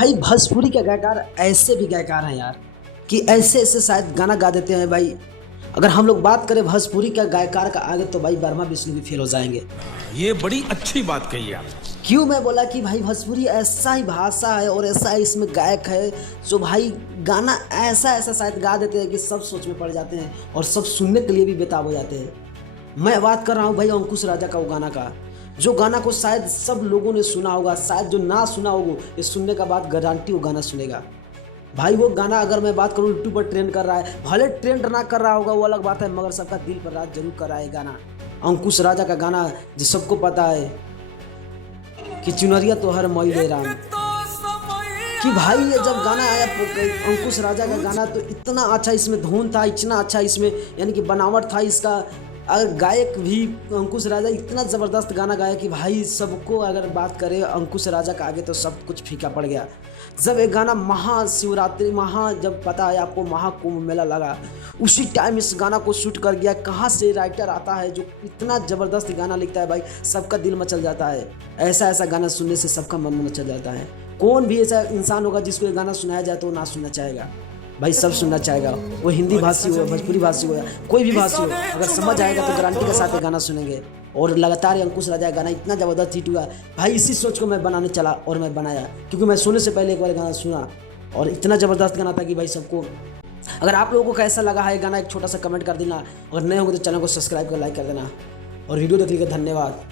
भाई भोजपुरी के गायकार ऐसे भी गायकार हैं यार कि ऐसे ऐसे शायद गाना गा देते हैं भाई। अगर हम लोग बात करें भोजपुरी का गायकार का आगे तो भाई वर्मा विष्णु भी फेल हो जाएंगे। ये बड़ी अच्छी बात कही आप। क्यों मैं बोला कि भाई भोजपुरी ऐसा ही भाषा है और ऐसा ही इसमें गायक है जो भाई गाना ऐसा ऐसा शायद गा देते हैं कि सब सोच में पड़ जाते हैं और सब सुनने के लिए भी बेताब हो जाते हैं। मैं बात कर रहा हूँ भाई अंकुश राजा का वो गाना का, जो गाना को शायद सब लोगों ने सुना होगा, शायद जो ना सुना होगा ये सुनने का बाद गारंटी वो गाना सुनेगा। भाई वो गाना अगर मैं बात करूँ यूट्यूब पर ट्रेंड कर रहा है, भले ट्रेंड ना कर रहा होगा वो अलग बात है, मगर सबका दिल पर राज जरूर कर रहा है गाना। अंकुश राजा का गाना जो सबको पता है कि चुनरिया तो हर मई ले राम, कि भाई ये जब गाना आया अंकुश राजा का गाना तो इतना अच्छा इसमें धुन था, इतना अच्छा इसमें यानी कि बनावट था इसका। अगर गायक भी अंकुश राजा इतना ज़बरदस्त गाना गाया कि भाई सबको अगर बात करें अंकुश राजा का आगे तो सब कुछ फीका पड़ गया। जब एक गाना महाशिवरात्रि जब पता है आपको महाकुंभ मेला लगा, उसी टाइम इस गाना को शूट कर गया। कहाँ से राइटर आता है जो इतना ज़बरदस्त गाना लिखता है भाई, सबका दिल मचल जाता है। ऐसा ऐसा गाना सुनने से सबका मन मचल जाता है। कौन भी ऐसा इंसान होगा जिसको ये गाना सुनाया जाए तो वो ना सुनना चाहेगा भाई, सब सुनना चाहेगा। वो हिंदी भाषी हो, भोजपुरी भाषी हो, कोई भी भाषी हो, अगर समझ आएगा तो गारंटी के साथ गाना सुनेंगे। और लगातार अंकुश राजा गाना इतना ज़बरदस्त हिट हुआ भाई, इसी सोच को मैं बनाने चला और मैं बनाया, क्योंकि मैं सोने से पहले एक बार गाना सुना और इतना ज़बरदस्त गाना था कि भाई सबको। अगर आप लोगों को कैसा लगा है गाना एक छोटा सा कमेंट कर देना, अगर नए होंगे तो चैनल को सब्सक्राइब कर लाइक कर देना और वीडियो देखने के लिए धन्यवाद।